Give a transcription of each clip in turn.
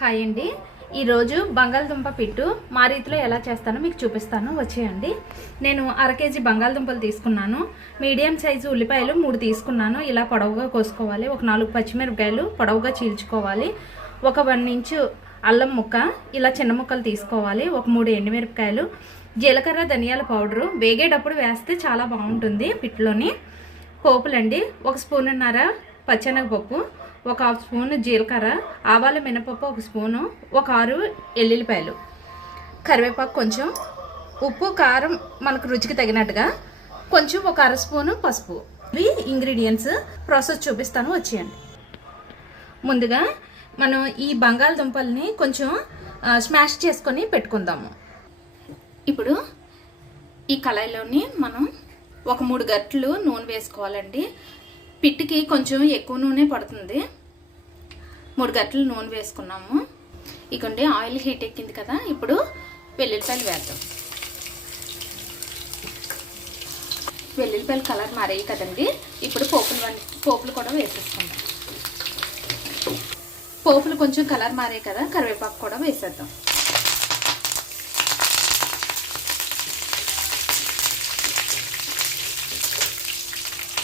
Hi అండి, ఈరోజు బంగాళదుంప పిట్టు మా రీతిలో ఎలా చేస్తానో మీకు చూపిస్తాను, వచ్చేయండి. నేను కేజీ బంగాళదుంపలు తీసుకున్నాను. మీడియం సైజు ఉల్లిపాయలు 3 తీసుకున్నాను. ఇలా పొడవుగా కోసుకోవాలి. ఒక 4 పచ్చిమిరపకాయలు పొడవుగా చీల్చుకోవాలి. ఒక 1 ఇంచు అల్లం ముక్క ఇలా చిన్న ముక్కలు తీసుకోవాలి. ఒక 3 ఎండుమిరపకాయలు, జీలకర్ర ధనియాల పౌడరు వేగేటప్పుడు వేస్తే చాలా బాగుంటుంది. పిట్టులోని పోపులండి, 1 స్పూన్నర పచ్చెనగపప్పు, ఒక 1/2 స్పూన్ జీలకర్ర, ఆవాల మినపప్పు 1 స్పూను, ఒక 6 ఎల్లుల్లిపాయలు, కరివేపాకు కొంచెం, ఉప్పు కారం మనకు రుచికి తగినట్టుగా, కొంచెం ఒక 1/2 స్పూను పసుపు. ఇవి ఇంగ్రీడియంట్స్. ప్రాసెస్ చూపిస్తాను, వచ్చేయండి. ముందుగా మనం ఈ బంగాళదుంపల్ని కొంచెం స్మాష్ చేసుకొని పెట్టుకుందాము. ఇప్పుడు ఈ కళాయిలోని మనం ఒక 3 గంటలు నూనె వేసుకోవాలండి. పిట్టికి కొంచెం ఎక్కువ నూనె పడుతుంది. 3 గంటలు నూనె వేసుకున్నాము. ఇకండి ఆయిల్ హీట్ ఎక్కింది కదా, ఇప్పుడు వెల్లుల్లిపాయలు వేద్దాం. వెల్లుల్లిపాయలు కలర్ మారాయి కదండి, ఇప్పుడు పోపులు కూడా వేసేసుకుందాం. పోపులు కొంచెం కలర్ మారాయి కదా, కరివేపాకు కూడా వేసేద్దాం.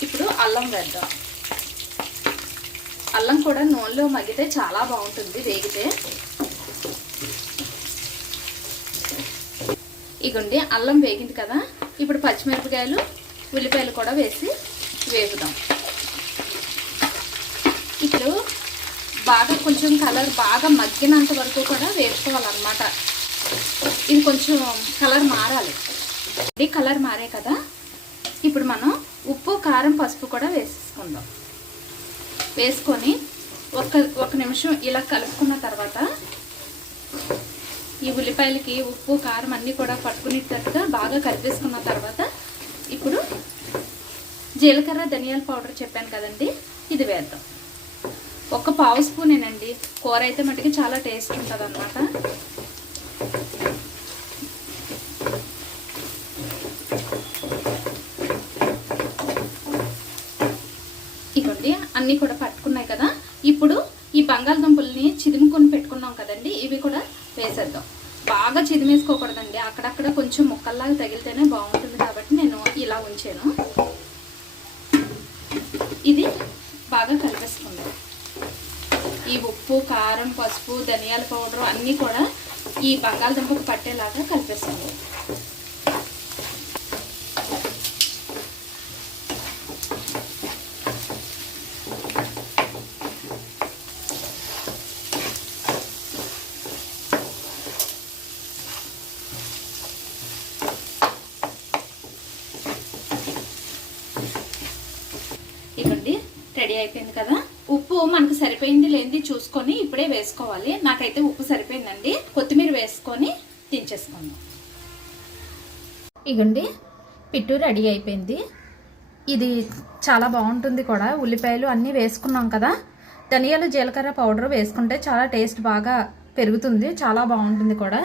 ఇప్పుడు అల్లం వేద్దాం. అల్లం కూడా నూనెలో మగ్గితే చాలా బాగుంటుంది వేగితే. ఇగోండి అల్లం వేగింది కదా, ఇప్పుడు పచ్చిమిరపకాయలు ఉల్లిపాయలు కూడా వేసి వేపుదాం. ఇప్పుడు బాగా కొంచెం కలర్ బాగా మగ్గినంత వరకు కూడా వేపుకోవాలన్నమాట. ఇది కొంచెం కలర్ మారాలి. ఈ కలర్ మారే కదా, ఇప్పుడు మనం ఉప్పు కారం పసుపు కూడా వేసేసుకుందాం. వేసుకొని ఒక నిమిషం ఇలా కలుపుకున్న తర్వాత ఈ ఉల్లిపాయలకి ఉప్పు కారం అన్నీ కూడా పట్టుకునేటట్టుగా బాగా కలిపేసుకున్న తర్వాత ఇప్పుడు జీలకర్ర ధనియాల పౌడర్ చెప్పాను కదండి, ఇది వేద్దాం. ఒక 1/2 స్పూనేనండి. కూర అయితే మటుకి చాలా టేస్ట్ ఉంటుంది అన్నమాట. ఇవ్వండి అన్నీ కూడా పట్టుకున్నాయి కదా, ఇప్పుడు ఈ బంగాళదుంపల్ని చిదుముకొని పెట్టుకున్నాం కదండి, ఇవి కూడా వేసేద్దాం. బాగా చిదిమేసుకోకూడదండి, అక్కడక్కడ కొంచెం ముక్కల్లాగా తగిలితేనే బాగుంటుంది కాబట్టి నేను ఇలా ఉంచాను. ఇది బాగా కలిపేసుకుందాం. ఈ ఉప్పు కారం పసుపు ధనియాల పౌడర్ అన్నీ కూడా ఈ బంగాళదుంపకు పట్టేలాగా కలిపేసుకుందాం. ఇవ్వండి రెడీ అయిపోయింది కదా. ఉప్పు మనకు సరిపోయింది లేనిది చూసుకొని ఇప్పుడే వేసుకోవాలి. నాకైతే ఉప్పు సరిపోయిందండి. కొత్తిమీర వేసుకొని దించేసుకుందాం. ఇవ్వండి పిట్టు రెడీ అయిపోయింది. ఇది చాలా బాగుంటుంది కూడా. ఉల్లిపాయలు అన్నీ వేసుకున్నాం కదా, ధనియాలు జీలకర్ర పౌడర్ వేసుకుంటే చాలా టేస్ట్ బాగా పెరుగుతుంది, చాలా బాగుంటుంది కూడా.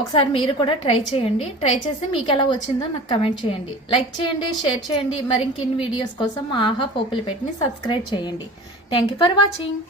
ఒకసారి మీరు కూడా ట్రై చేయండి. ట్రై చేసి మీకు ఎలా వచ్చిందో నాకు కమెంట్ చేయండి. లైక్ చేయండి, షేర్ చేయండి. మరిన్ని వీడియోస్ కోసం మా ఆహా పోపుల పెట్టిని సబ్స్క్రైబ్ చేయండి. Thank you for watching.